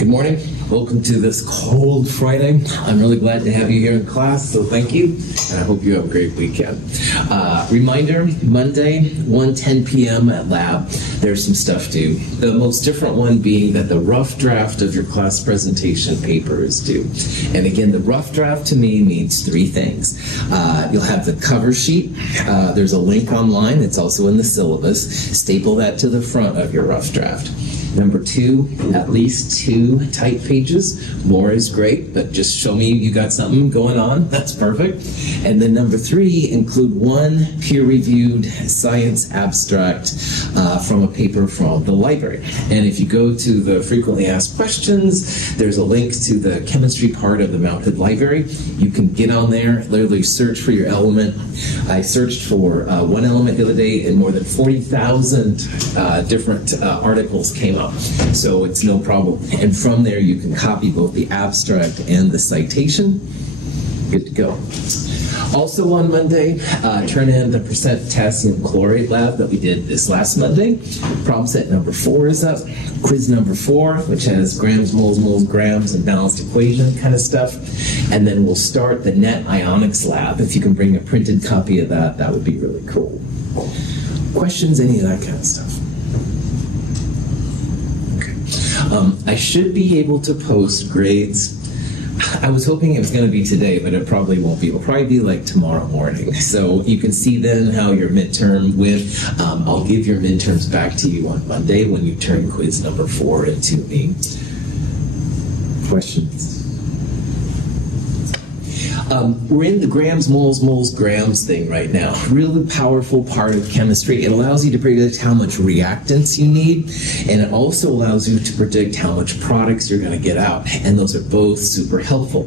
Good morning. Welcome to this cold Friday. I'm really glad to have you here in class, so thank you, and I hope you have a great weekend. Reminder, Monday, 1:10 p.m. at lab, there's some stuff due. The most different one being that the rough draft of your class presentation paper is due. And again, the rough draft to me means three things. You'll have the cover sheet. There's a link online. It's also in the syllabus. Staple that to the front of your rough draft. Number two, at least 2 type pages. More is great, but just show me you got something going on. That's perfect. And then number 3, include 1 peer-reviewed science abstract from a paper from the library. And if you go to the frequently asked questions, there's a link to the chemistry part of the Mount Hood Library. You can get on there, literally search for your element. I searched for one element the other day, and more than 40,000 different articles came up. So it's no problem. And from there, you can copy both the abstract and the citation. Good to go. Also on Monday, turn in the percent potassium chlorate lab that we did this last Monday. Problem set number 4 is up. Quiz number 4, which has grams, moles, moles, grams, and balanced equation kind of stuff. And then we'll start the net ionics lab. If you can bring a printed copy of that, that would be really cool. Questions, any of that kind of stuff? I should be able to post grades. I was hoping it was going to be today, but it probably won't be. It'll probably be like tomorrow morning. So you can see then how your midterm went. I'll give your midterms back to you on Monday when you turn quiz number 4 into me. Questions? We're in the grams, moles, moles, grams thing right now. Really powerful part of chemistry. It allows you to predict how much reactants you need, and it also allows you to predict how much products you're going to get out, and those are both super helpful.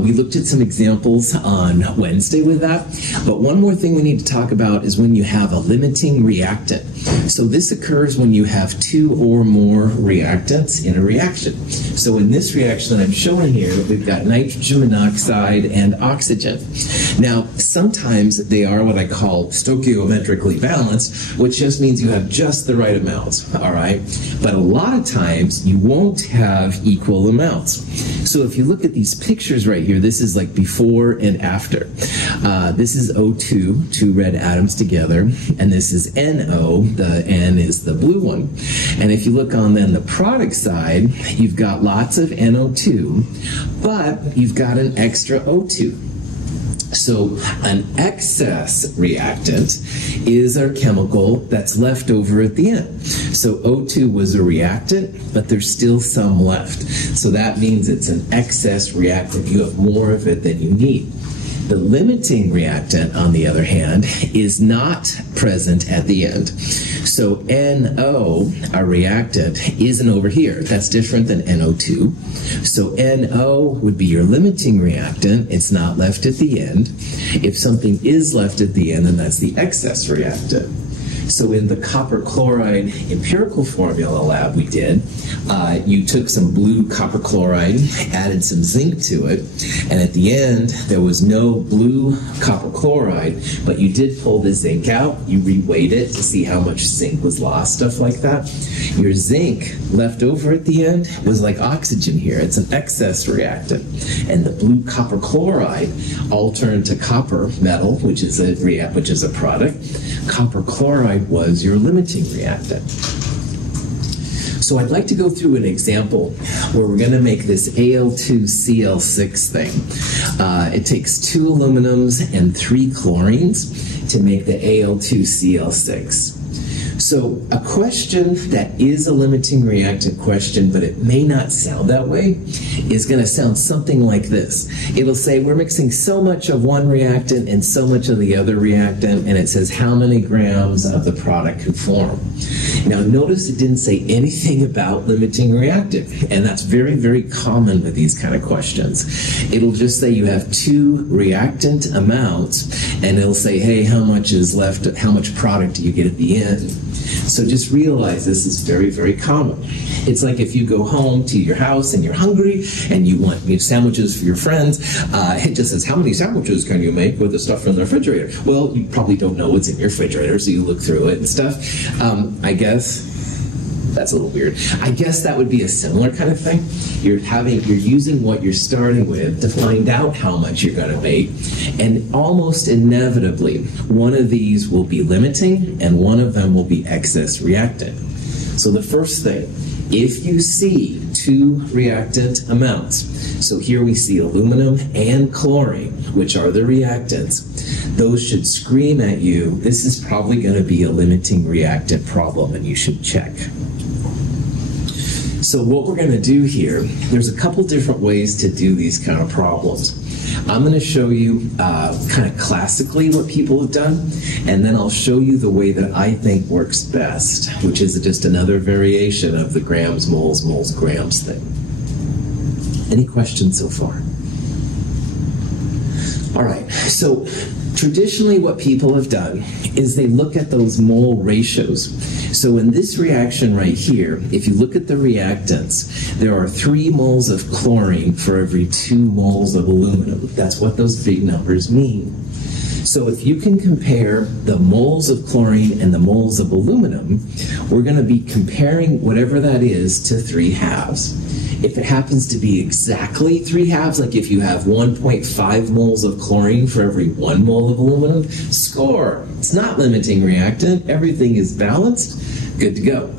We looked at some examples on Wednesday with that, but one more thing we need to talk about is when you have a limiting reactant. So this occurs when you have 2 or more reactants in a reaction. So in this reaction that I'm showing here, we've got nitrogen monoxide and oxygen. Now, sometimes they are what I call stoichiometrically balanced, which just means you have just the right amounts, all right? But a lot of times, you won't have equal amounts. So if you look at these pictures right here, this is like before and after. This is O2, 2 red atoms together, and this is NO, the N is the blue one. And if you look on then the product side, you've got lots of NO2, but you've got an extra O2. So an excess reactant is a chemical that's left over at the end. So O2 was a reactant, but there's still some left. So that means it's an excess reactant. You have more of it than you need. The limiting reactant, on the other hand, is not present at the end. So NO, our reactant, isn't over here. That's different than NO2. So NO would be your limiting reactant. It's not left at the end. If something is left at the end, then that's the excess reactant. So in the copper chloride empirical formula lab we did, you took some blue copper chloride, added some zinc to it, and at the end there was no blue copper chloride, but you did pull the zinc out, you reweighed it to see how much zinc was lost, stuff like that. Your zinc left over at the end was like oxygen here, it's an excess reactant. And the blue copper chloride all turned to copper metal, which is a product. Copper chloride was your limiting reactant. So I'd like to go through an example where we're going to make this Al2Cl6 thing. It takes 2 aluminums and 3 chlorines to make the Al2Cl6. So a question that is a limiting reactant question, but it may not sound that way, is going to sound something like this. It'll say we're mixing so much of one reactant and so much of the other reactant, and it says how many grams of the product can form. Now notice it didn't say anything about limiting reactant, and that's very, very common with these kind of questions. It'll just say you have 2 reactant amounts, and it'll say, hey, how much is left, how much product do you get at the end? So just realize this is very, very common. It's like if you go home to your house and you're hungry and you want sandwiches for your friends, it just says, how many sandwiches can you make with the stuff in the refrigerator? Well, you probably don't know what's in your refrigerator, so you look through it and stuff. I guess That's a little weird. I guess that would be a similar kind of thing. You're using what you're starting with to find out how much you're going to make, and almost inevitably, one of these will be limiting, and one of them will be excess reactant. So the first thing, if you see two reactant amounts, so here we see aluminum and chlorine, which are the reactants, those should scream at you, this is probably going to be a limiting reactant problem, and you should check. So what we're going to do here, there's a couple different ways to do these kind of problems. I'm going to show you kind of classically what people have done, and then I'll show you the way that I think works best, which is just another variation of the grams, moles, grams thing. Any questions so far? All right, so traditionally what people have done is they look at those mole ratios. So in this reaction right here, if you look at the reactants, there are 3 moles of chlorine for every 2 moles of aluminum. That's what those big numbers mean. So if you can compare the moles of chlorine and the moles of aluminum, we're going to be comparing whatever that is to 3 halves. If it happens to be exactly 3 halves, like if you have 1.5 moles of chlorine for every 1 mole of aluminum, score! It's not limiting reactant. Everything is balanced. Good to go.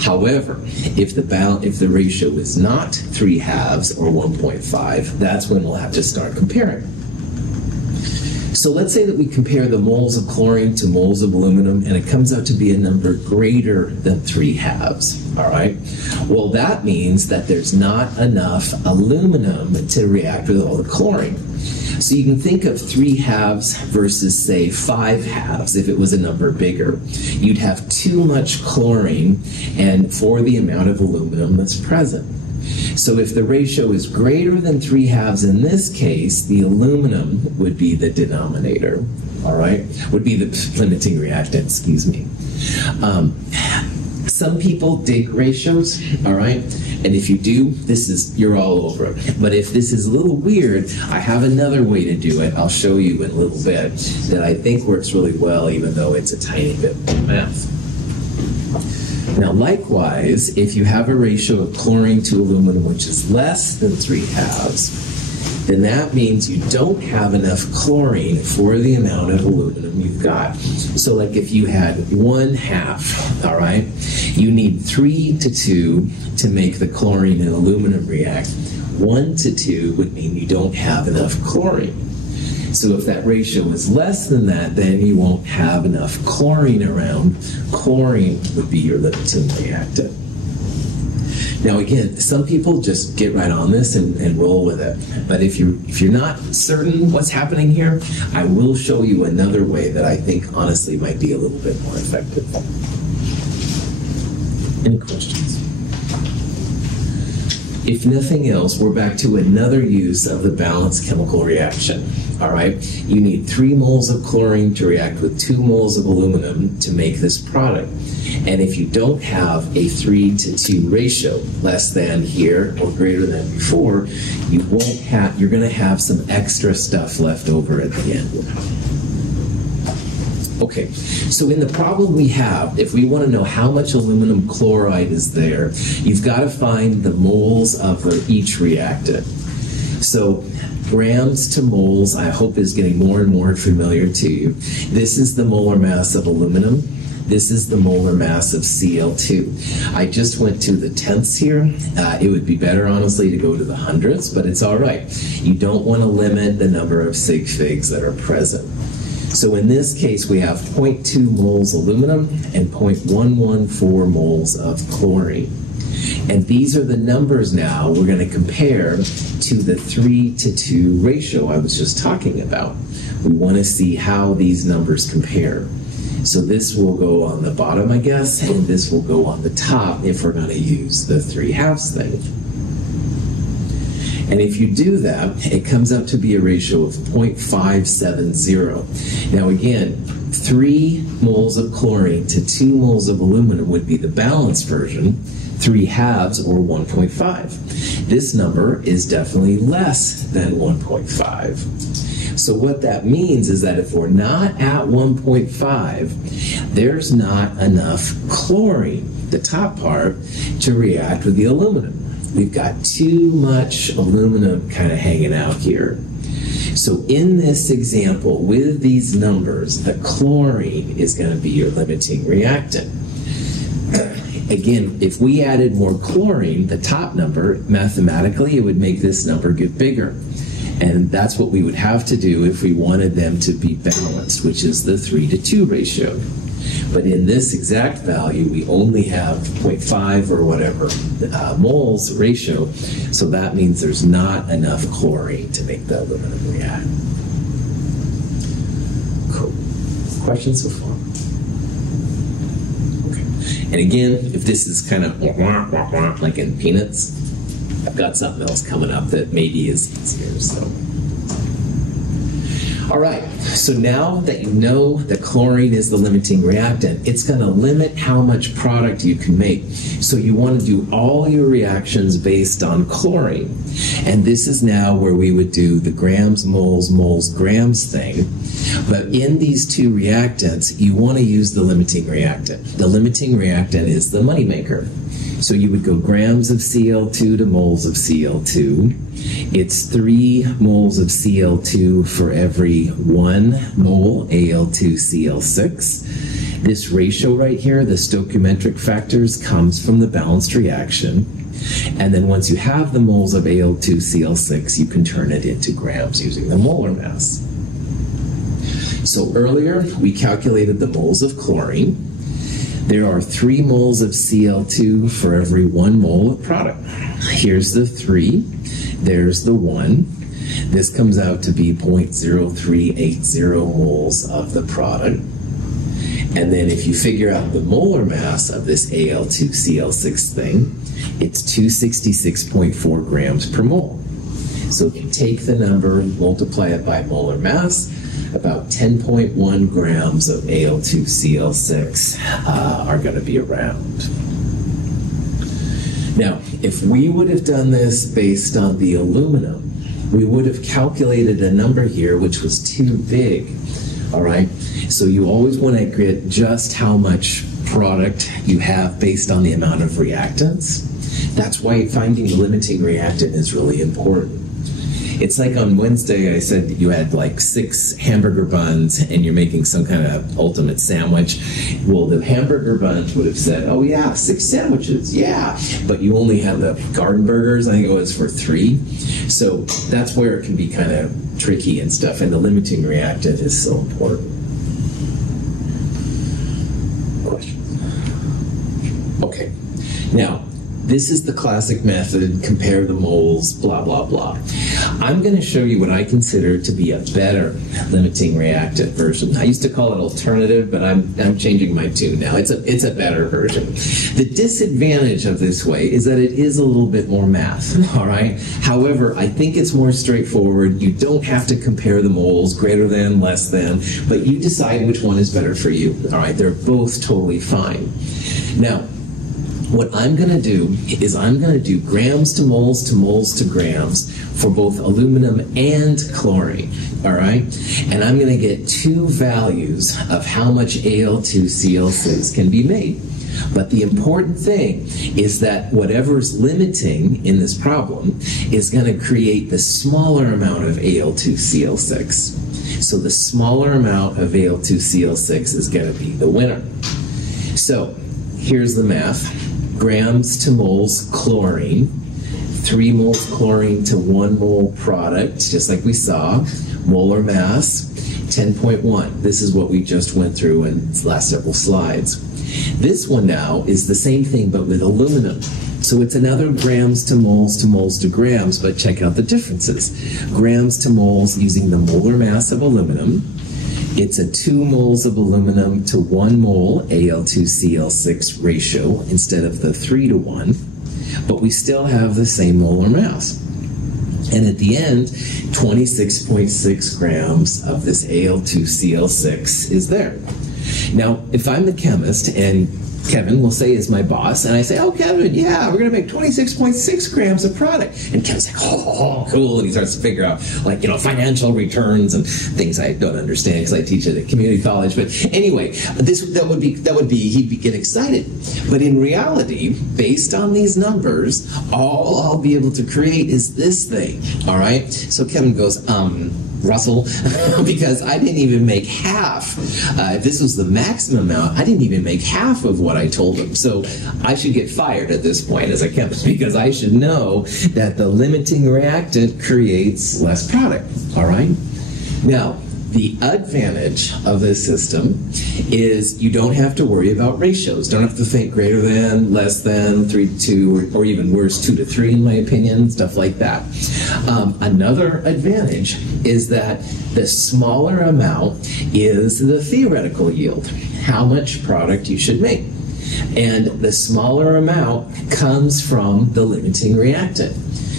However, if the ratio is not 3 halves or 1.5, that's when we'll have to start comparing. So let's say that we compare the moles of chlorine to moles of aluminum, and it comes out to be a number greater than 3 halves, all right? Well, that means that there's not enough aluminum to react with all the chlorine. So you can think of 3 halves versus, say, 5 halves if it was a number bigger. You'd have too much chlorine and for the amount of aluminum that's present. So if the ratio is greater than 3 halves in this case, the aluminum would be the denominator, all right? Would be the limiting reactant, excuse me. Some people dig ratios, all right? And if you do, you're all over it. But if this is a little weird, I have another way to do it. I'll show you in a little bit that I think works really well, even though it's a tiny bit of math. Now, likewise, if you have a ratio of chlorine to aluminum which is less than 3 halves, then that means you don't have enough chlorine for the amount of aluminum you've got. So like if you had 1/2, all right, you need 3 to 2 to make the chlorine and aluminum react. 1 to 2 would mean you don't have enough chlorine. So if that ratio is less than that, then you won't have enough chlorine around. Chlorine would be your limiting reactant. Now again, some people just get right on this and roll with it. But if you're not certain what's happening here, I will show you another way that I think honestly might be a little bit more effective. Any questions? If nothing else, we're back to another use of the balanced chemical reaction. All right, you need 3 moles of chlorine to react with 2 moles of aluminum to make this product. And if you don't have a 3 to 2 ratio, less than here or greater than before, you're going to have some extra stuff left over at the end. Okay, so in the problem we have, if we want to know how much aluminum chloride is there, you've got to find the moles of each reactant. So grams to moles, I hope, is getting more and more familiar to you. This is the molar mass of aluminum. This is the molar mass of Cl2. I just went to the tenths here. It would be better, honestly, to go to the hundredths, but it's all right. You don't want to limit the number of sig figs that are present. So in this case, we have 0.2 moles aluminum and 0.114 moles of chlorine. And these are the numbers now we're going to compare to the 3 to 2 ratio I was just talking about. We want to see how these numbers compare. So this will go on the bottom, I guess, and this will go on the top if we're going to use the 3 halves thing. And if you do that, it comes up to be a ratio of 0.570. Now again, 3 moles of chlorine to 2 moles of aluminum would be the balanced version, 3 halves or 1.5. This number is definitely less than 1.5. So what that means is that if we're not at 1.5, there's not enough chlorine the top part, to react with the aluminum. We've got too much aluminum kind of hanging out here. So in this example, with these numbers, the chlorine is going to be your limiting reactant. Again, if we added more chlorine, the top number, mathematically, it would make this number get bigger. And that's what we would have to do if we wanted them to be balanced, which is the 3:2 ratio. But in this exact value, we only have 0.5 or whatever moles ratio, so that means there's not enough chlorine to make the aluminum react. Cool. Questions so far? Okay. And again, if this is kind of like in peanuts, I've got something else coming up that maybe is easier. So. All right, so now that you know that chlorine is the limiting reactant, it's going to limit how much product you can make. So you want to do all your reactions based on chlorine. And this is now where we would do the grams, moles, grams thing. But in these two reactants, you want to use the limiting reactant. The limiting reactant is the moneymaker. So you would go grams of Cl2 to moles of Cl2. It's 3 moles of Cl2 for every 1 mole Al2Cl6. This ratio right here, the stoichiometric factors, comes from the balanced reaction. And then once you have the moles of Al2Cl6, you can turn it into grams using the molar mass. So earlier, we calculated the moles of chlorine. There are 3 moles of Cl2 for every 1 mole of product. Here's the 3. There's the 1. This comes out to be 0.0380 moles of the product. And then if you figure out the molar mass of this Al2Cl6 thing, it's 266.4 grams per mole. So if you take the number and multiply it by molar mass, about 10.1 grams of Al2Cl6 are going to be around. Now, if we would have done this based on the aluminum, we would have calculated a number here which was too big. All right? So you always want to get just how much product you have based on the amount of reactants. That's why finding the limiting reactant is really important. It's like on Wednesday I said that you had like 6 hamburger buns and you're making some kind of ultimate sandwich. Well, the hamburger buns would have said, oh yeah, 6 sandwiches, yeah. But you only have the garden burgers, I think it was for 3. So that's where it can be kind of tricky and stuff, and the limiting reactant is so important. Questions? Okay, now, this is the classic method, compare the moles, blah, blah, blah. I'm going to show you what I consider to be a better limiting reactant version. I used to call it alternative, but I'm changing my tune now. It's a better version. The disadvantage of this way is that it is a little bit more math, all right? However, I think it's more straightforward. You don't have to compare the moles, greater than, less than, but you decide which one is better for you, all right? They're both totally fine. Now, what I'm going to do is I'm going to do grams to moles to grams for both aluminum and chlorine, all right? And I'm going to get 2 values of how much Al2Cl6 can be made. But the important thing is that whatever's limiting in this problem is going to create the smaller amount of Al2Cl6. So the smaller amount of Al2Cl6 is going to be the winner. So here's the math. Grams to moles chlorine, 3 moles chlorine to 1 mole product, just like we saw. Molar mass, 10.1. This is what we just went through in the last several slides. This one now is the same thing but with aluminum. So it's another grams to moles to grams, but check out the differences. Grams to moles using the molar mass of aluminum. It's a 2 moles of aluminum to 1 mole Al2Cl6 ratio instead of the 3:1, but we still have the same molar mass. And at the end, 26.6 grams of this Al2Cl6 is there. Now, if I'm the chemist and Kevin will say is my boss, and I say, oh, Kevin, yeah, we're going to make 26.6 grams of product. And Kevin's like, oh, cool, and he starts to figure out, like, financial returns and things I don't understand because I teach at a community college. But anyway, that would be he'd get excited. But in reality, based on these numbers, all I'll be able to create is this thing, all right? So Kevin goes, Russell, because I didn't even make half. If this was the maximum amount, I didn't even make half of what I told him. So I should get fired at this point as a chemist because I should know that the limiting reactant creates less product, all right? Now, the advantage of this system is you don't have to worry about ratios. Don't have to think greater than, less than, 3 to 2, or even worse, 2 to 3 in my opinion, stuff like that. Another advantage is that the smaller amount is the theoretical yield, how much product you should make. And the smaller amount comes from the limiting reactant.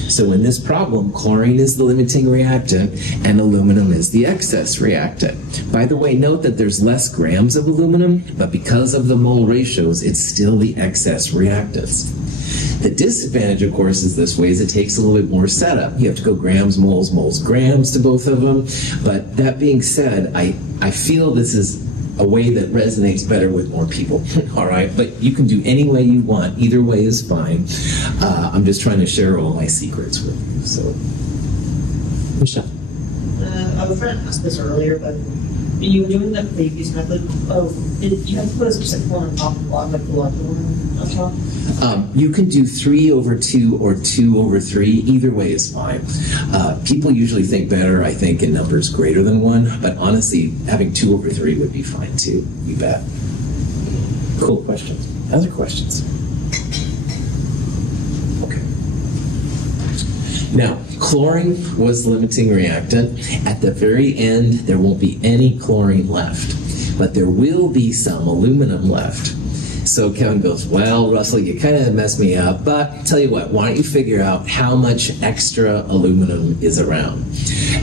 So in this problem, chlorine is the limiting reactant and aluminum is the excess reactant. By the way, note that there's less grams of aluminum, but because of the mole ratios, it's still the excess reactants. The disadvantage, of course, is this way, is it takes a little bit more setup. You have to go grams, moles, moles, grams to both of them. But that being said, I feel this is a way that resonates better with more people, all right? But you can do any way you want. Either way is fine. I'm just trying to share all my secrets with you, so. Michelle. I was trying to ask this earlier, but when you were doing the previous method, did you have to put a specific one on top of the bottom, like the larger one on top? You can do 3/2 or 2/3. Either way is fine. People usually think better, I think, in numbers greater than 1, but honestly, having 2/3 would be fine too. You bet. Cool question. Other questions? Okay. Now, chlorine was the limiting reactant. At the very end, there won't be any chlorine left, but there will be some aluminum left. So Kevin goes, well, Russell, you kind of messed me up, but tell you what, why don't you figure out how much extra aluminum is around?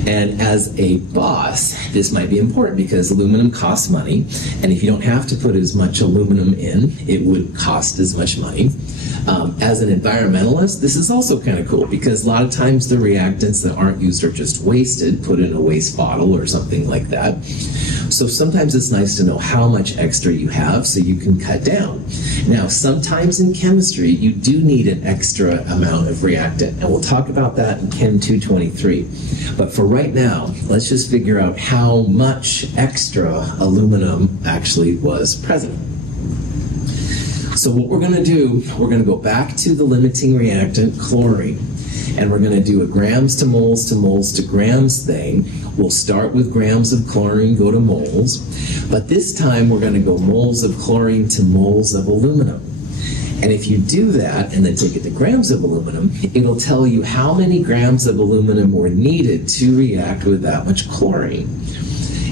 And as a boss, this might be important because aluminum costs money, and if you don't have to put as much aluminum in, it would cost as much money. As an environmentalist, this is also kind of cool because a lot of times the reactants that aren't used are just wasted, put in a waste bottle or something like that. So sometimes it's nice to know how much extra you have so you can cut down. Now, sometimes in chemistry, you do need an extra amount of reactant, and we'll talk about that in Chem 223. But for right now, let's just figure out how much extra aluminum actually was present. So what we're going to do, we're going to go back to the limiting reactant, chlorine, and we're going to do a grams to moles to moles to grams thing. We'll start with grams of chlorine, go to moles, but this time we're going to go moles of chlorine to moles of aluminum. And if you do that and then take it to grams of aluminum, it'll tell you how many grams of aluminum were needed to react with that much chlorine.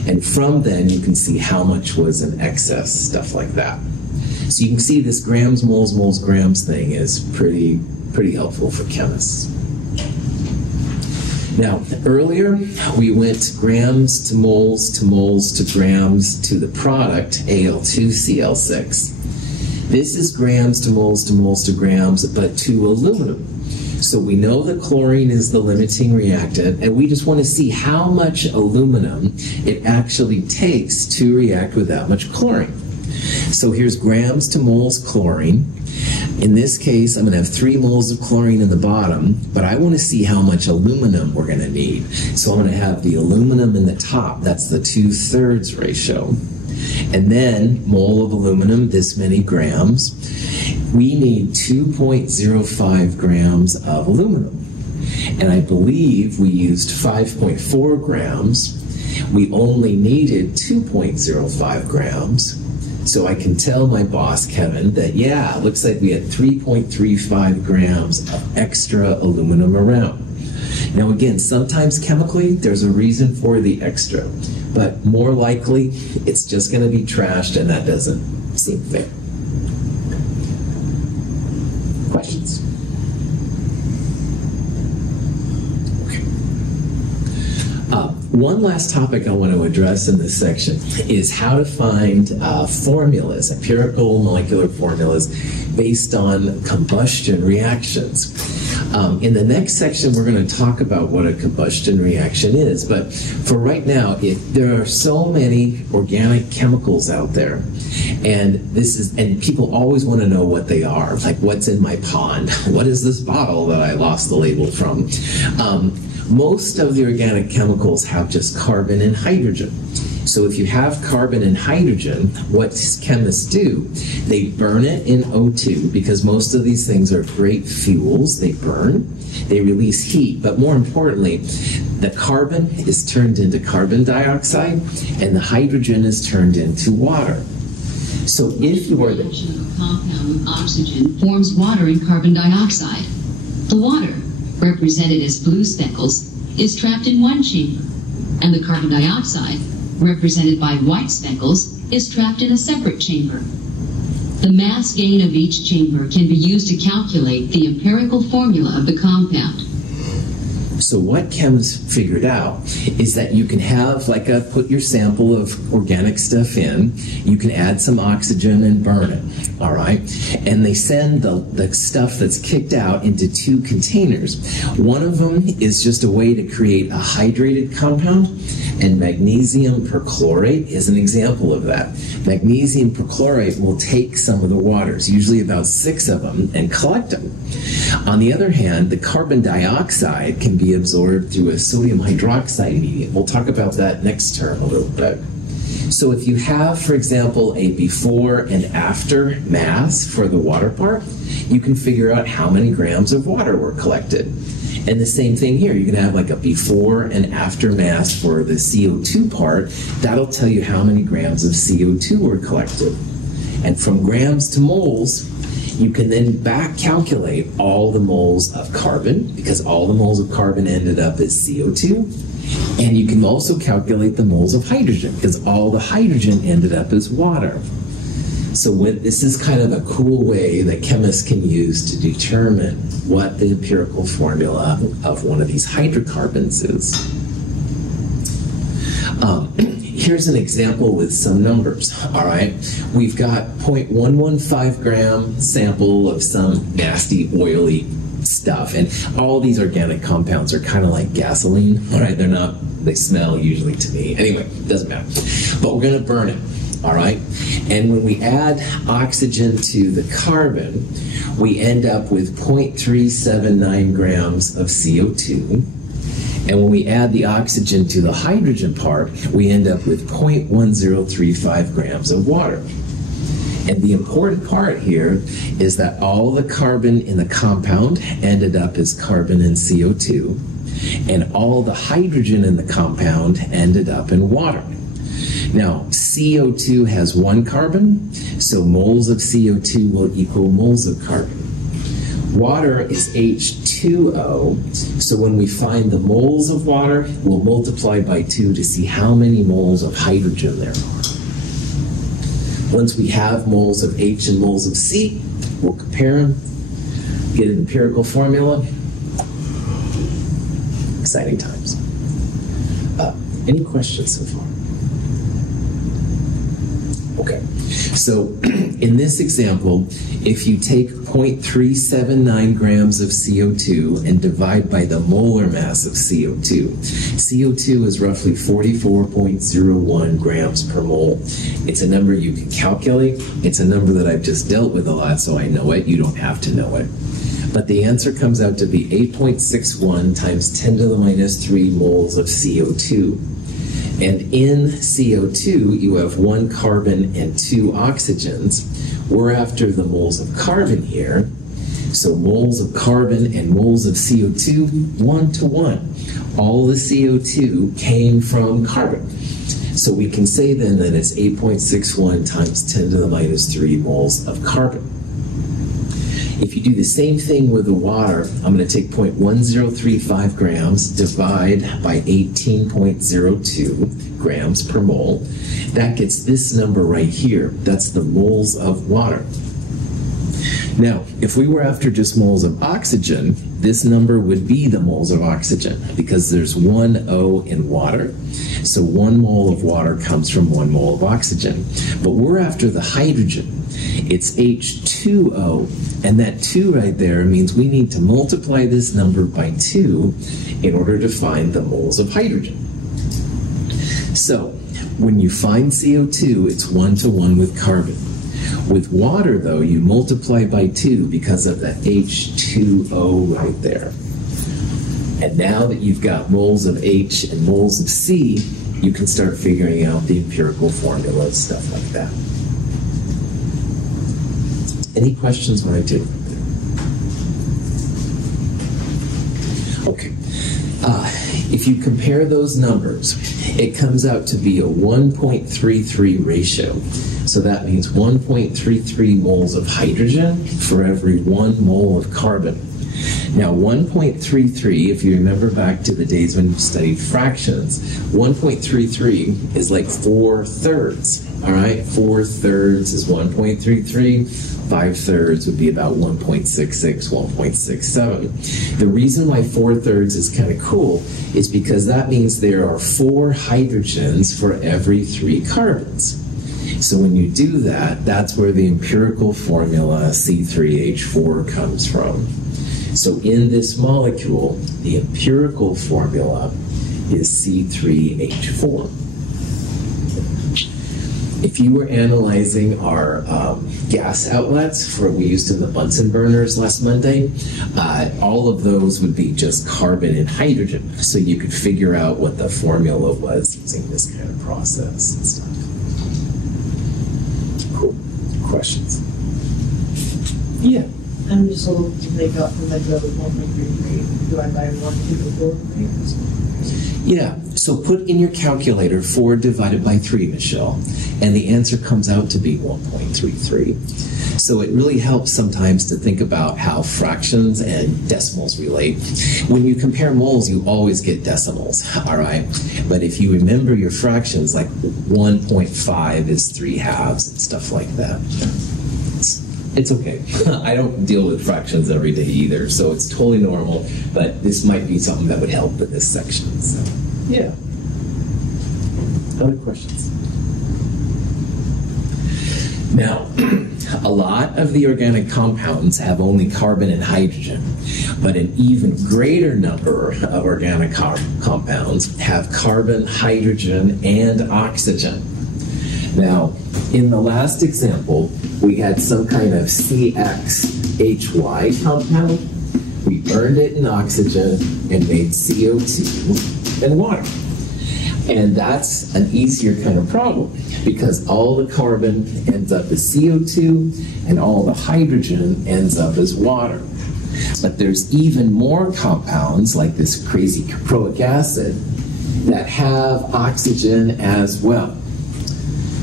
And from then you can see how much was in excess, stuff like that. So you can see this grams, moles, moles, grams thing is pretty helpful for chemists. Now, earlier we went grams to moles to moles to grams to the product Al2Cl6. This is grams to moles to moles to grams, but to aluminum. So we know that chlorine is the limiting reactant, and we just want to see how much aluminum it actually takes to react with that much chlorine. So here's grams to moles chlorine. In this case, I'm going to have 3 moles of chlorine in the bottom, but I want to see how much aluminum we're going to need. So I'm going to have the aluminum in the top. That's the 2/3 ratio. And then mole of aluminum, this many grams. We need 2.05 grams of aluminum. And I believe we used 5.4 grams. We only needed 2.05 grams. So I can tell my boss, Kevin, that yeah, it looks like we had 3.35 grams of extra aluminum around. Now again, sometimes chemically there's a reason for the extra, but more likely it's just going to be trashed, and that doesn't seem fair. Questions? Okay. One last topic I want to address in this section is how to find formulas, empirical molecular formulas, based on combustion reactions. In the next section, we're going to talk about what a combustion reaction is, but for right now, there are so many organic chemicals out there, and people always want to know what they are, like what's in my pond, what is this bottle that I lost the label from. Most of the organic chemicals have just carbon and hydrogen. So if you have carbon and hydrogen, what chemists do, they burn it in O2, because most of these things are great fuels. They burn, they release heat, but more importantly, the carbon is turned into carbon dioxide and the hydrogen is turned into water. So if you are the compound with oxygen forms water and carbon dioxide. The water, represented as blue speckles, is trapped in one chamber, and the carbon dioxide, represented by white speckles, is trapped in a separate chamber. The mass gain of each chamber can be used to calculate the empirical formula of the compound. So what chemists figured out is that you can have put your sample of organic stuff in, you can add some oxygen and burn it, all right? And they send the stuff that's kicked out into two containers. One of them is just a way to create a hydrated compound, and magnesium perchlorate is an example of that. Magnesium perchlorate will take some of the waters, usually about 6 of them, and collect them. On the other hand, the carbon dioxide can be absorbed through a sodium hydroxide medium. We'll talk about that next term a little bit. So if you have, for example, a before and after mass for the water part, you can figure out how many grams of water were collected. And the same thing here, you can have a before and after mass for the CO2 part. That'll tell you how many grams of CO2 were collected. And from grams to moles, you can then back calculate all the moles of carbon, because all the moles of carbon ended up as CO2. And you can also calculate the moles of hydrogen, because all the hydrogen ended up as water. So this is kind of a cool way that chemists can use to determine what the empirical formula of one of these hydrocarbons is. Here's an example with some numbers, all right? We've got 0.115 gram sample of some nasty, oily stuff, and all these organic compounds are kind of like gasoline, all right? They smell usually to me. Anyway, it doesn't matter. But we're going to burn it, all right? And when we add oxygen to the carbon, we end up with 0.379 grams of CO2. And when we add the oxygen to the hydrogen part, we end up with 0.1035 grams of water. And the important part here is that all the carbon in the compound ended up as carbon and CO2, and all the hydrogen in the compound ended up in water. Now, CO2 has 1 carbon, so moles of CO2 will equal moles of carbon. Water is H2O, so when we find the moles of water, we'll multiply by 2 to see how many moles of hydrogen there are. Once we have moles of H and moles of C, we'll compare them, get an empirical formula. Exciting times. Any questions so far? Okay, so in this example, if you take 0.379 grams of CO2 and divide by the molar mass of CO2, CO2 is roughly 44.01 grams per mole. It's a number you can calculate. It's a number that I've just dealt with a lot, so I know it. You don't have to know it. But the answer comes out to be 8.61 times 10 to the minus 3 moles of CO2. And in CO2, you have 1 carbon and 2 oxygens. We're after the moles of carbon here. So moles of carbon and moles of CO2, 1 to 1. All the CO2 came from carbon. So we can say then that it's 8.61 times 10 to the minus 3 moles of carbon. If you do the same thing with the water, I'm going to take 0.1035 grams, divide by 18.02 grams per mole. That gets this number right here. That's the moles of water. Now, if we were after just moles of oxygen, this number would be the moles of oxygen because there's one O in water. So 1 mole of water comes from 1 mole of oxygen. But we're after the hydrogen. It's H2O. And that 2 right there means we need to multiply this number by 2 in order to find the moles of hydrogen. So when you find CO2, it's 1-to-1 with carbon. With water, though, you multiply by 2 because of the H2O right there. And now that you've got moles of H and moles of C, you can start figuring out the empirical formulas, stuff like that. Any questions when I do? Okay. If you compare those numbers, it comes out to be a 1.33 ratio. So that means 1.33 moles of hydrogen for every 1 mole of carbon. Now 1.33, if you remember back to the days when you studied fractions, 1.33 is like 4/3, all right? 4/3 is 1.33. 5/3 would be about 1.66, 1.67. The reason why 4/3 is kind of cool is because that means there are 4 hydrogens for every 3 carbons. So when you do that, that's where the empirical formula C3H4 comes from. So in this molecule, the empirical formula is C3H4. If you were analyzing our gas outlets for we used in the Bunsen burners last Monday, all of those would be just carbon and hydrogen. So you could figure out what the formula was using this kind of process and stuff. Cool. Questions? Yeah. I'm just a little confused up from like the 1.33 divided by 1 to the 4, right? Yeah, so put in your calculator 4 divided by 3, Michelle, and the answer comes out to be 1.33. So it really helps sometimes to think about how fractions and decimals relate. When you compare moles, you always get decimals, all right? But if you remember your fractions, like 1.5 is 3/2 and stuff like that. It's okay. I don't deal with fractions every day either, so it's totally normal, but this might be something that would help in this section. So, yeah. Other questions? Now, a lot of the organic compounds have only carbon and hydrogen, but an even greater number of organic compounds have carbon, hydrogen, and oxygen. Now, in the last example, we had some kind of CXHY compound. We burned it in oxygen and made CO2 and water. And that's an easier kind of problem because all the carbon ends up as CO2 and all the hydrogen ends up as water. But there's even more compounds like this crazy caproic acid that have oxygen as well.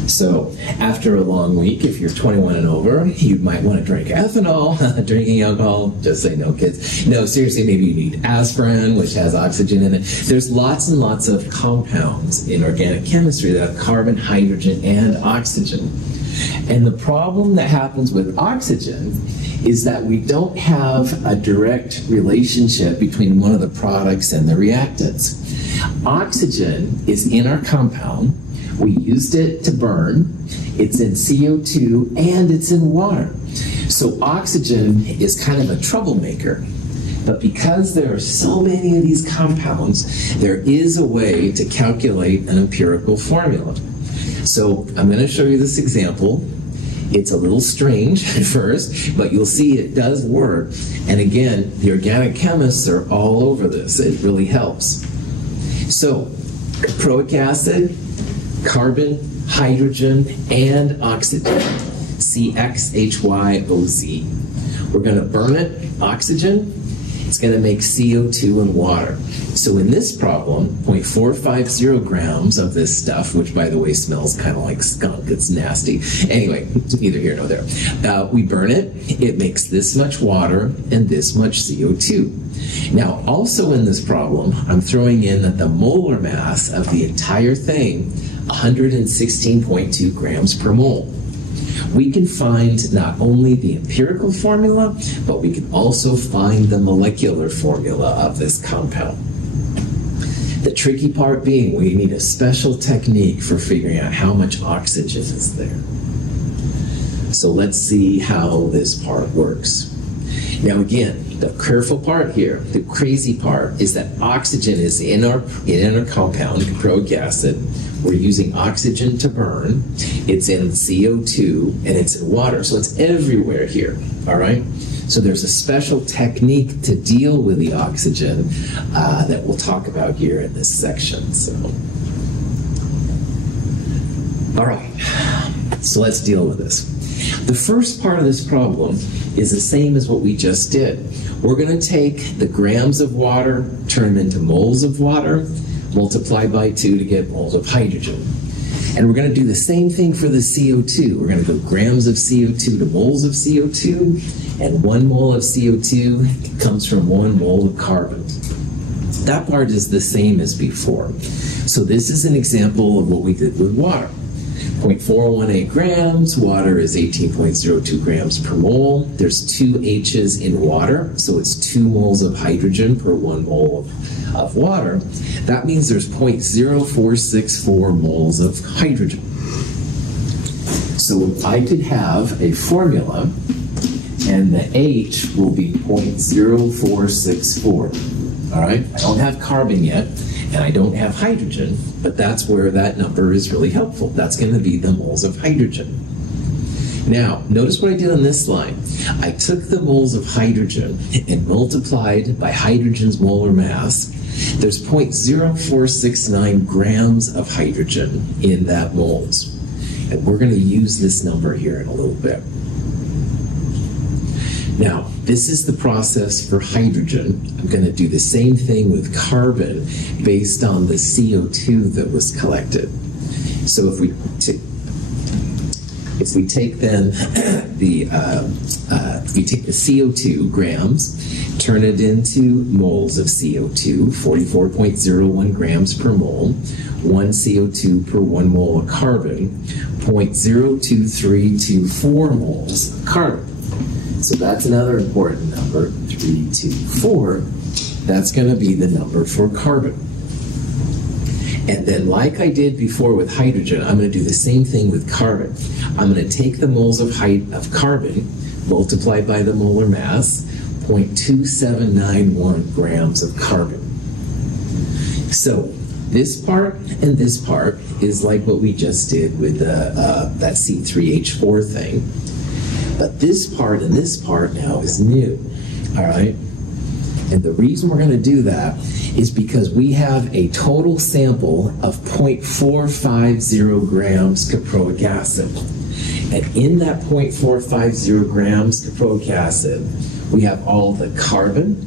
So after a long week, if you're 21 and over, you might want to drink ethanol. Drinking alcohol, just say no, kids. No, seriously, maybe you need aspirin, which has oxygen in it. There's lots and lots of compounds in organic chemistry that have carbon, hydrogen, and oxygen. And the problem that happens with oxygen is that we don't have a direct relationship between one of the products and the reactants. Oxygen is in our compound. We used it to burn. It's in CO2 and it's in water. So oxygen is kind of a troublemaker. But because there are so many of these compounds, there is a way to calculate an empirical formula. So I'm going to show you this example. It's a little strange at first, but you'll see it does work. And again, the organic chemists are all over this. It really helps. So caproic acid, carbon, hydrogen, and oxygen, CXHYOZ. We're going to burn it, oxygen. It's going to make CO2 and water. So in this problem, 0.450 grams of this stuff, which by the way smells kind of like skunk, it's nasty. Anyway, neither here nor there. We burn it, it makes this much water and this much CO2. Now also in this problem, I'm throwing in that the molar mass of the entire thing, 116.2 grams per mole. we can find not only the empirical formula, but we can also find the molecular formula of this compound. The tricky part being we need a special technique for figuring out how much oxygen is there. So let's see how this part works. Now again, the careful part here, the crazy part, is that oxygen is in our compound, caproic acid. We're using oxygen to burn. It's in CO2 and it's in water, so it's everywhere here, all right? So there's a special technique to deal with the oxygen that we'll talk about here in this section. So, all right, so let's deal with this. The first part of this problem is the same as what we just did. We're going to take the grams of water, turn them into moles of water, multiply by 2 to get moles of hydrogen. And we're going to do the same thing for the CO2. We're going to go grams of CO2 to moles of CO2, and 1 mole of CO2 comes from 1 mole of carbon. That part is the same as before. So this is an example of what we did with water. 0.418 grams, water is 18.02 grams per mole. There's 2 H's in water, so it's 2 moles of hydrogen per 1 mole of water. That means there's 0.0464 moles of hydrogen. So I could have a formula, and the H will be 0.0464. All right? I don't have carbon yet, and I don't have hydrogen, but that's where that number is really helpful. That's going to be the moles of hydrogen. Now, notice what I did on this line. I took the moles of hydrogen and multiplied by hydrogen's molar mass. There's 0.0469 grams of hydrogen in that moles. And we're going to use this number here in a little bit. Now, this is the process for hydrogen. I'm going to do the same thing with carbon based on the CO2 that was collected. So if we take then the CO2 grams, turn it into moles of CO2, 44.01 grams per mole, 1 CO2 per 1 mole of carbon, 0.02324 moles of carbon. So that's another important number, 324. That's going to be the number for carbon. And then like I did before with hydrogen, I'm going to do the same thing with carbon. I'm going to take the moles of carbon, multiply by the molar mass, 0.2791 grams of carbon. So this part and this part is like what we just did with that C3H4 thing. But this part and this part now is new, all right? And the reason we're going to do that is because we have a total sample of 0.450 grams caproic acid. And in that 0.450 grams caproic acid, we have all the carbon,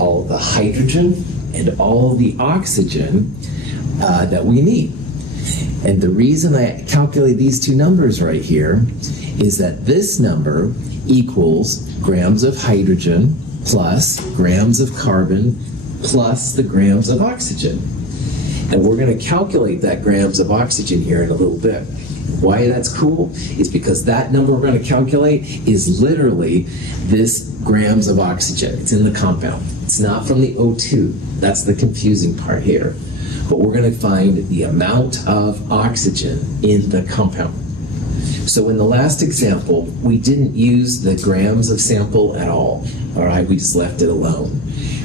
all the hydrogen, and all the oxygen that we need. And the reason I calculate these two numbers right here is that this number equals grams of hydrogen plus grams of carbon plus the grams of oxygen. And we're going to calculate that grams of oxygen here in a little bit. Why that's cool is because that number we're going to calculate is literally this grams of oxygen. It's in the compound. It's not from the O2. That's the confusing part here. But we're going to find the amount of oxygen in the compound. So in the last example, we didn't use the grams of sample at all. All right, we just left it alone.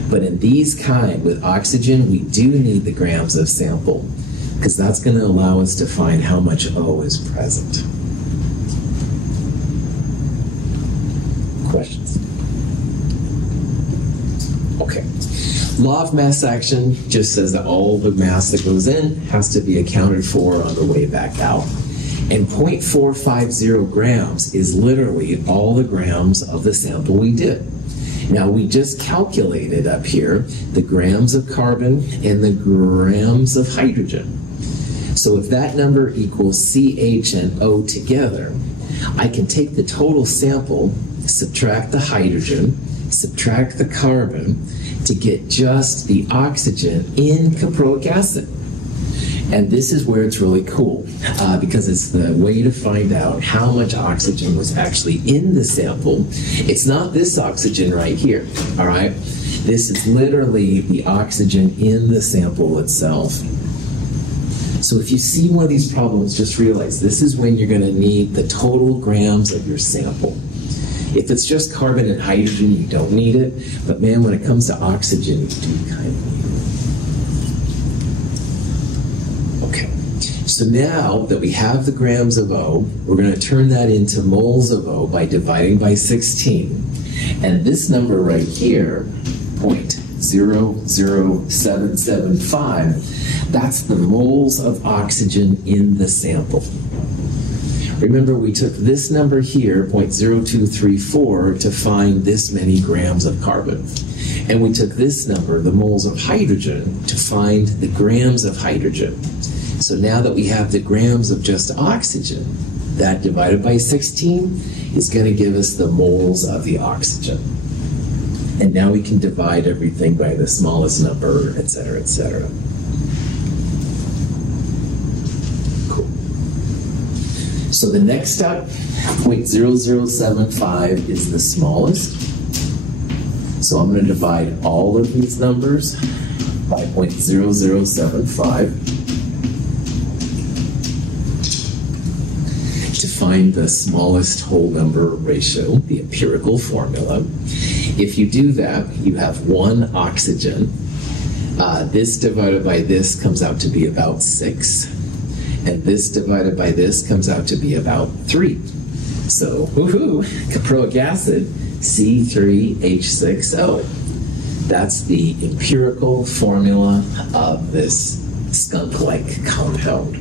But in these kind, with oxygen, we do need the grams of sample because that's going to allow us to find how much O is present. Questions? Okay. Law of mass action just says that all the mass that goes in has to be accounted for on the way back out. And 0.450 grams is literally all the grams of the sample we did. Now we just calculated up here the grams of carbon and the grams of hydrogen. So if that number equals CH and O together, I can take the total sample, subtract the hydrogen, subtract the carbon to get just the oxygen in caproic acid. And this is where it's really cool, because it's the way to find out how much oxygen was actually in the sample. It's not this oxygen right here, all right? This is literally the oxygen in the sample itself. So if you see one of these problems, just realize this is when you're going to need the total grams of your sample. If it's just carbon and hydrogen, you don't need it. But man, when it comes to oxygen, you do kind of need it. Okay. So now that we have the grams of O, we're going to turn that into moles of O by dividing by 16. And this number right here, 0.00775, that's the moles of oxygen in the sample. Remember, we took this number here, 0.0234, to find this many grams of carbon. And we took this number, the moles of hydrogen, to find the grams of hydrogen. So now that we have the grams of just oxygen, that divided by 16 is going to give us the moles of the oxygen. And now we can divide everything by the smallest number, et cetera, et cetera. Cool. So the next step, 0.0075 is the smallest. So I'm going to divide all of these numbers by 0.0075 to find the smallest whole number ratio, the empirical formula. If you do that, you have one oxygen. This divided by this comes out to be about 6. And this divided by this comes out to be about 3. So, woohoo, caproic acid, C3H6O. That's the empirical formula of this skunk-like compound.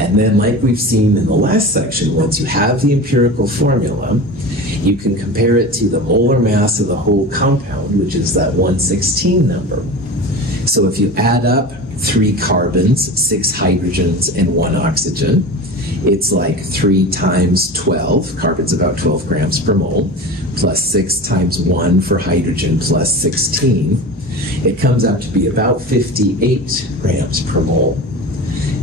And then, like we've seen in the last section, once you have the empirical formula, you can compare it to the molar mass of the whole compound, which is that 116 number. So if you add up 3 carbons, 6 hydrogens, and 1 oxygen, it's like 3 times 12, carbon's about 12 grams per mole, plus 6 times 1 for hydrogen, plus 16. It comes out to be about 58 grams per mole.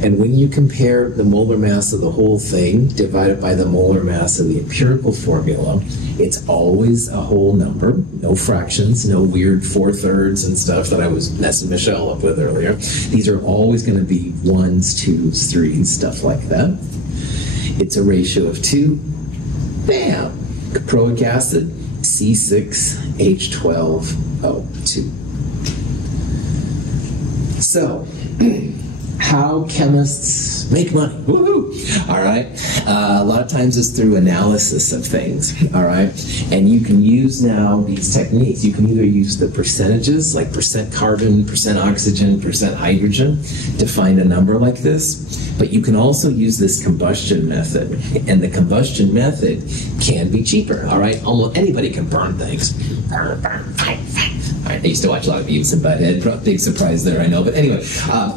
And when you compare the molar mass of the whole thing divided by the molar mass of the empirical formula, it's always a whole number, no fractions, no weird 4/3 and stuff that I was messing Michelle up with earlier. These are always going to be 1s, 2s, 3s, stuff like that. It's a ratio of 2. Bam! Caproic acid, C6H12O2. So, how chemists make money. Woohoo! All right. A lot of times it's through analysis of things. All right. And you can use now these techniques. You can either use the percentages, like percent carbon, percent oxygen, percent hydrogen, to find a number like this. But you can also use this combustion method. And the combustion method can be cheaper. All right. Almost anybody can burn things. I used to watch a lot of Beavis and Butthead. Big surprise there, I know. But anyway,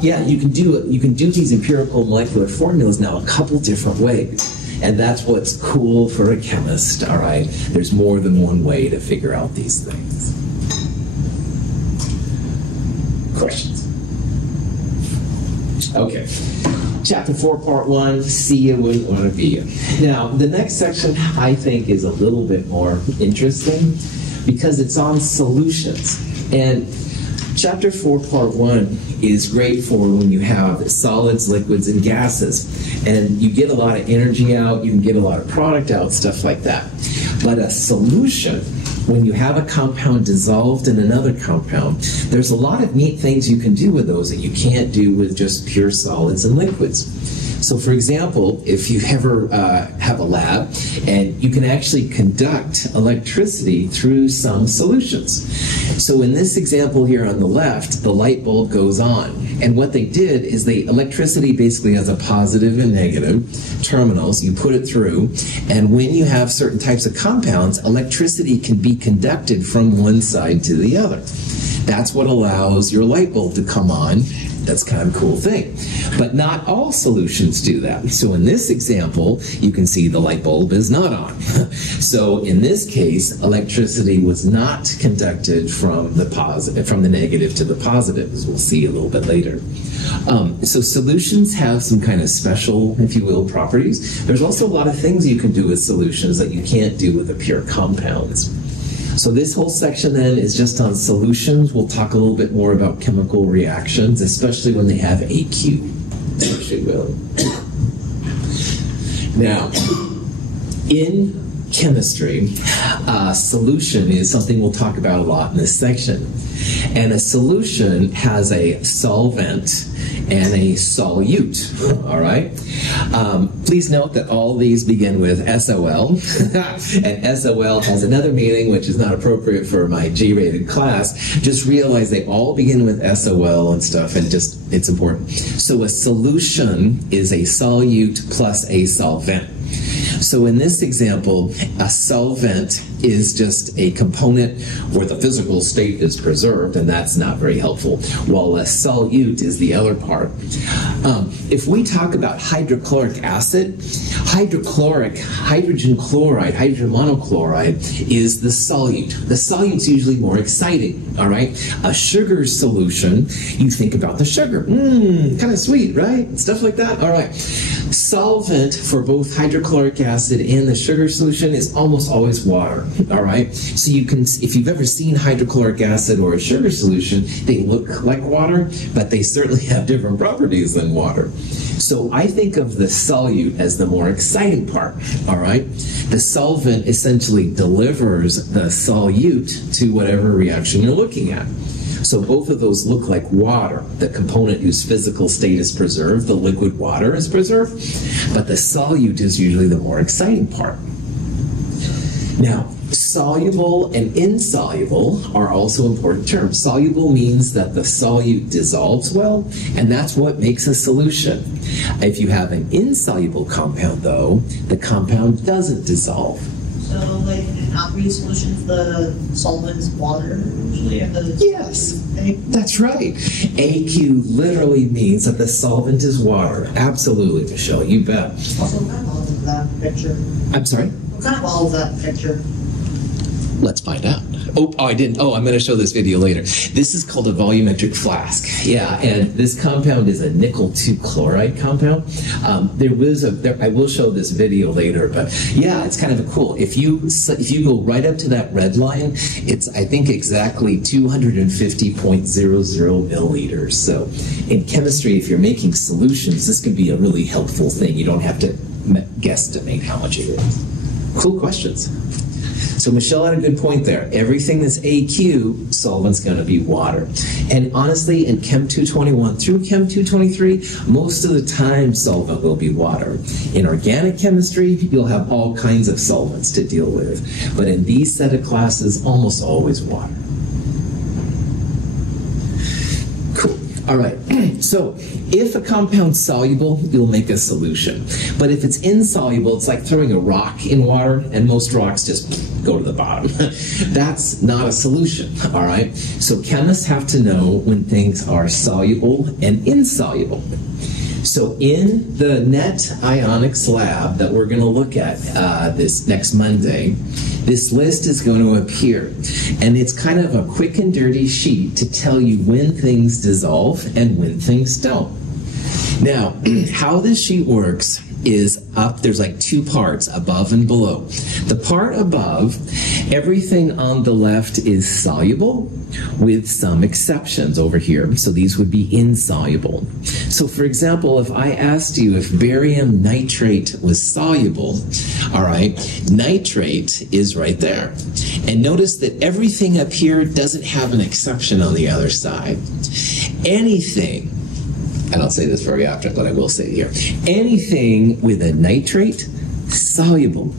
yeah, you can do these empirical molecular formulas now a couple different ways. And that's what's cool for a chemist, all right? There's more than one way to figure out these things. Questions? Okay. Chapter 4, Part 1, see you wouldn't want to be you. Now, the next section, I think, is a little bit more interesting, because it's on solutions. And chapter 4, part 1 is great for when you have solids, liquids, and gases. And you get a lot of energy out, you can get a lot of product out, stuff like that. But a solution, when you have a compound dissolved in another compound, there's a lot of neat things you can do with those that you can't do with just pure solids and liquids. So for example, if you ever have a lab, and you can actually conduct electricity through some solutions. So in this example here on the left, the light bulb goes on. And what they did is electricity basically has a positive and negative terminals. You put it through, and when you have certain types of compounds, electricity can be conducted from one side to the other. That's what allows your light bulb to come on That's kind of a cool thing. But not all solutions do that. So in this example, you can see the light bulb is not on. So in this case, electricity was not conducted from the negative to the positive, as we'll see a little bit later. So solutions have some kind of special, if you will, properties. There's also a lot of things you can do with solutions that you can't do with the pure compounds. So this whole section then is just on solutions. We'll talk a little bit more about chemical reactions, especially when they have AQ. Actually will. Now, in chemistry, solution is something we'll talk about a lot in this section. And a solution has a solvent and a solute, all right? Please note that all these begin with SOL, and SOL has another meaning which is not appropriate for my G-rated class. Just realize they all begin with SOL and stuff, and just, it's important. So a solution is a solute plus a solvent. So in this example, a solvent is just a component where the physical state is preserved, and that's not very helpful, while a solute is the other part. If we talk about hydrochloric acid, hydrogen chloride, hydrogen monochloride is the solute. The solute's usually more exciting, all right? A sugar solution, you think about the sugar. Kind of sweet, right? Stuff like that, all right. Solvent for both hydrochloric acid and the sugar solution is almost always water, all right? So you can, if you've ever seen hydrochloric acid or a sugar solution, they look like water, but they certainly have different properties than water. So I think of the solute as the more exciting part, all right? The solvent essentially delivers the solute to whatever reaction you're looking at. So both of those look like water, the component whose physical state is preserved, the liquid water is preserved, but the solute is usually the more exciting part. Now, soluble and insoluble are also important terms. Soluble means that the solute dissolves well, and that's what makes a solution. If you have an insoluble compound, though, the compound doesn't dissolve. So, like in aqueous solutions, the solvent is water usually? Yes, that's right. AQ literally means that the solvent is water. Absolutely, Michelle, you bet. Also, what kind of bottle is that picture? I'm sorry? What kind of bottle is that picture? Let's find out. Oh, I didn't. Oh, I'm going to show this video later. This is called a volumetric flask. Yeah, and this compound is a nickel 2 chloride compound. I will show this video later, but yeah, it's kind of cool. If you go right up to that red line, it's I think exactly 250.00 milliliters. So in chemistry, if you're making solutions, this can be a really helpful thing. You don't have to guesstimate how much it is. Cool questions. So Michelle had a good point there. Everything that's AQ, solvent's going to be water. And honestly, in Chem 221 through Chem 223, most of the time solvent will be water. In organic chemistry, you'll have all kinds of solvents to deal with. But in these set of classes, almost always water. Cool. All right. So if a compound's soluble, you'll make a solution. But if it's insoluble, it's like throwing a rock in water, and most rocks just go to the bottom. That's not a solution, all right? So chemists have to know when things are soluble and insoluble. So in the net ionics lab that we're going to look at this next Monday, this list is going to appear. And it's kind of a quick and dirty sheet to tell you when things dissolve and when things don't. Now, how this sheet works is up, there's like two parts, above and below. The part above, everything on the left is soluble with some exceptions over here. So these would be insoluble. So for example, if I asked you if barium nitrate was soluble, all right, nitrate is right there. And notice that everything up here doesn't have an exception on the other side. Anything, and I'll say this very often, but I will say it here. Anything with a nitrate, soluble,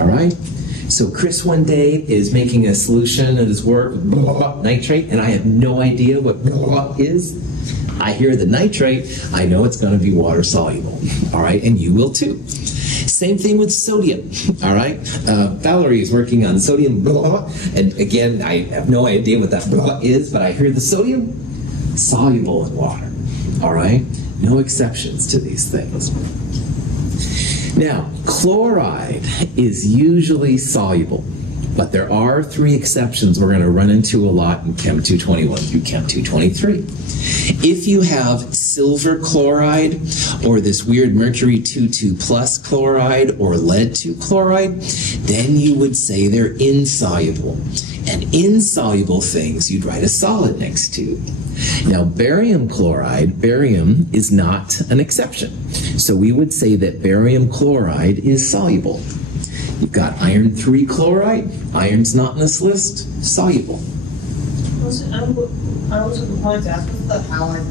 all right? So Chris one day is making a solution of his work, blah, blah, blah, nitrate, and I have no idea what blah, blah is. I hear the nitrate, I know it's going to be water soluble, all right? And you will too. Same thing with sodium, all right? Valerie is working on sodium, blah, blah, blah, and again, I have no idea what that blah is, but I hear the sodium, soluble in water. All right? No exceptions to these things. Now, chloride is usually soluble, but there are 3 exceptions we're going to run into a lot in Chem 221 through Chem 223. If you have silver chloride or this weird mercury 2,2 plus chloride or lead 2 chloride, then you would say they're insoluble. And insoluble things you'd write a solid next to. Now, barium chloride, barium is not an exception. So we would say that barium chloride is soluble. You've got iron 3 chloride. Iron's not in this list. Soluble. I was wanted to ask, what's the halide?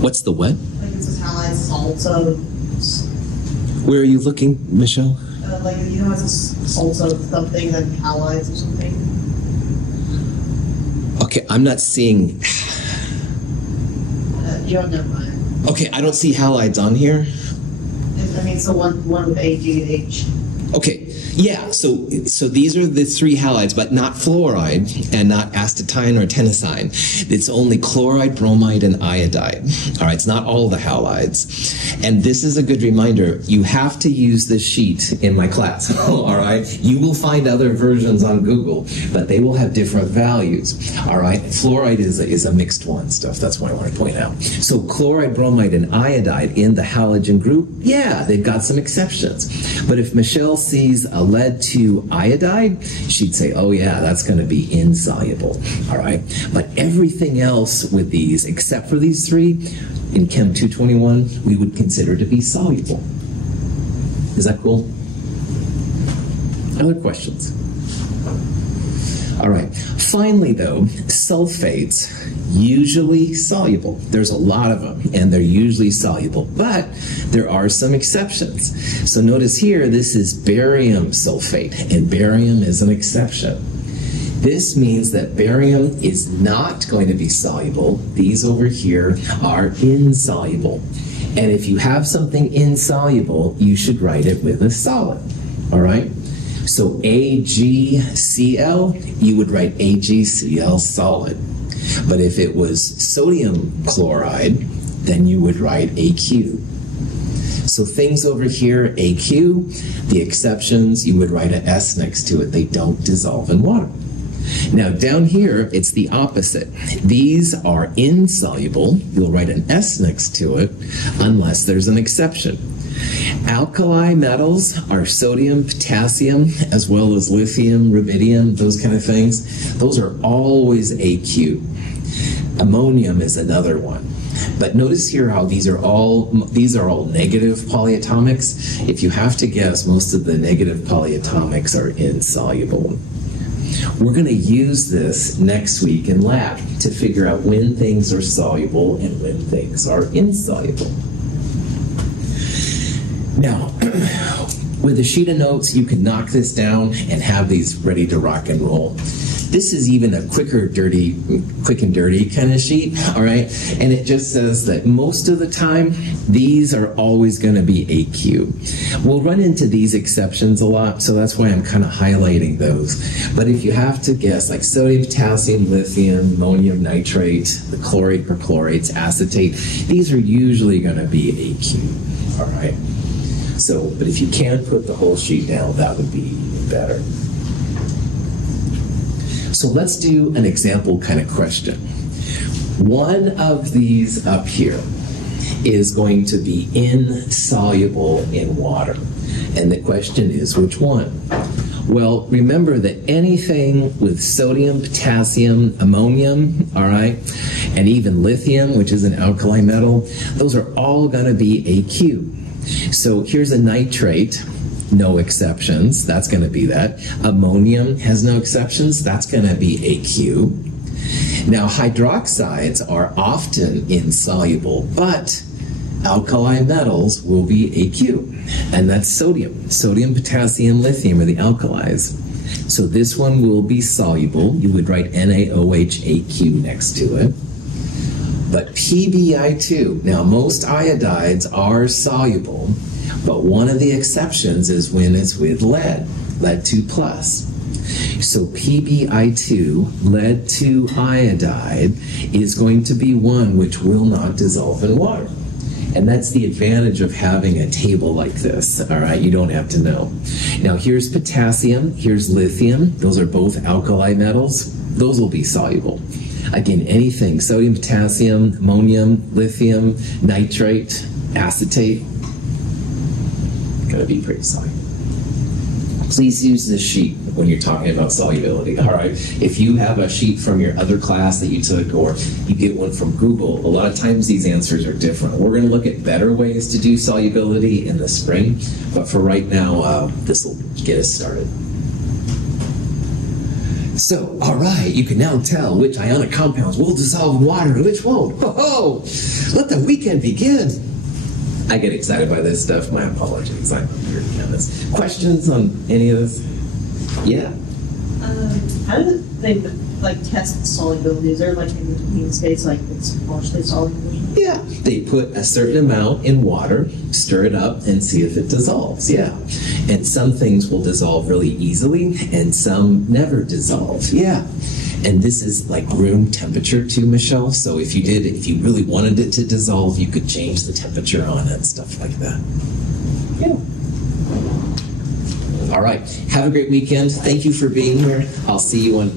What's the what? Like it says halide salts. Where are you looking, Michelle? Like, you know, it's a salts of something, then halides or something. Okay, I'm not seeing. You don't never mind. Okay, I don't see halides on here. I mean, so one with A, G, and H. Okay, yeah, so these are the 3 halides, but not fluoride and not astatine or tennessine. It's only chloride, bromide, and iodide. All right, it's not all the halides. And this is a good reminder. You have to use this sheet in my class, all right? You will find other versions on Google, but they will have different values, all right? Fluoride is a mixed one stuff. That's what I want to point out. So chloride, bromide, and iodide in the halogen group, yeah, they've got some exceptions. But if Michelle sees a lead 2 iodide, she'd say, oh yeah, that's going to be insoluble, all right? But everything else with these, except for these 3, in Chem 221, we would consider to be soluble. Is that cool? Other questions? All right. Finally, though, sulfates, usually soluble. There's a lot of them, and they're usually soluble, but there are some exceptions. So notice here, this is barium sulfate, and barium is an exception. This means that barium is not going to be soluble. These over here are insoluble. And if you have something insoluble, you should write it with a solid, all right? So AgCl, you would write AgCl solid. But if it was sodium chloride, then you would write AQ. So things over here, AQ, the exceptions, you would write an S next to it. They don't dissolve in water. Now down here, it's the opposite. These are insoluble. You'll write an S next to it unless there's an exception. Alkali metals are sodium, potassium, as well as lithium, rubidium, those kind of things. Those are always AQ. Ammonium is another one. But notice here how these are all negative polyatomics. If you have to guess, most of the negative polyatomics are insoluble. We're going to use this next week in lab to figure out when things are soluble and when things are insoluble. Now, with a sheet of notes, you can knock this down and have these ready to rock and roll. This is even a quick and dirty kind of sheet, all right? And it just says that most of the time, these are always going to be AQ. We'll run into these exceptions a lot, so that's why I'm kind of highlighting those. But if you have to guess, like sodium, potassium, lithium, ammonium nitrate, the chlorate, perchlorates, acetate, these are usually going to be AQ, all right? So, but if you can put the whole sheet down, that would be better. So let's do an example kind of question. One of these up here is going to be insoluble in water. And the question is, which one? Well, remember that anything with sodium, potassium, ammonium, all right, and even lithium, which is an alkali metal, those are all going to be AQ. So here's a nitrate, no exceptions, that's going to be that. Ammonium has no exceptions, that's going to be AQ. Now hydroxides are often insoluble, but alkali metals will be AQ, and that's sodium. Sodium, potassium, lithium are the alkalis. So this one will be soluble. You would write NaOH next to it. But PbI2, now most iodides are soluble, but one of the exceptions is when it's with lead 2+. So PbI2, lead 2 iodide, is going to be one which will not dissolve in water. And that's the advantage of having a table like this, all right? You don't have to know. Now, here's potassium, here's lithium. Those are both alkali metals. Those will be soluble. Again, anything, sodium, potassium, ammonium, lithium, nitrate, acetate, gonna be pretty soluble. Please use this sheet when you're talking about solubility, all right? If you have a sheet from your other class that you took, or you get one from Google, a lot of times these answers are different. We're gonna look at better ways to do solubility in the spring, but for right now, this will get us started. So, all right, you can now tell which ionic compounds will dissolve in water and which won't. Ho-ho! Let the weekend begin. I get excited by this stuff. My apologies. I'm a weird chemist. Questions on any of this? Yeah. How do they test solubility? Is there in between states it's partially soluble? Yeah. They put a certain amount in water, stir it up, and see if it dissolves. Yeah. And some things will dissolve really easily, and some never dissolve. Yeah. And this is room temperature too, Michelle. So if you really wanted it to dissolve, you could change the temperature on it and stuff like that. Yeah. All right. Have a great weekend. Thank you for being here. I'll see you on